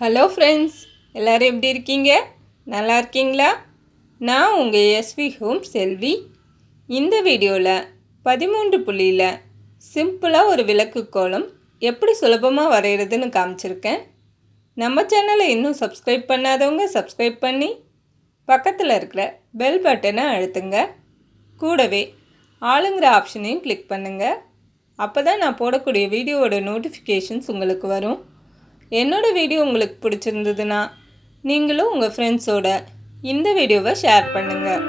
Hello friends, எல்லோரும் எப்படி இருக்கீங்க? நல்லா இருக்கீங்களா? நான் உங்கள் எஸ்வி ஹோம் செல்வி. இந்த வீடியோவில் 13 புள்ளியில் சிம்பிளாக ஒரு விளக்கு கோலம் எப்படி சுலபமாக வரைகிறதுன்னு காமிச்சிருக்கேன். நம்ம சேனலை இன்னும் சப்ஸ்கிரைப் பண்ணாதவங்க சப்ஸ்கிரைப் பண்ணி பக்கத்தில் இருக்கிற பெல் பட்டனை அழுத்துங்க. கூடவே ஆளுங்கிற ஆப்ஷனையும் கிளிக் பண்ணுங்கள். அப்போ தான் நான் போடக்கூடிய வீடியோவோட நோட்டிஃபிகேஷன்ஸ் உங்களுக்கு வரும். என்னோடய வீடியோ உங்களுக்கு பிடிச்சிருந்ததுன்னா நீங்களும் உங்கள் ஃப்ரெண்ட்ஸோட இந்த வீடியோவை ஷேர் பண்ணுங்கள்.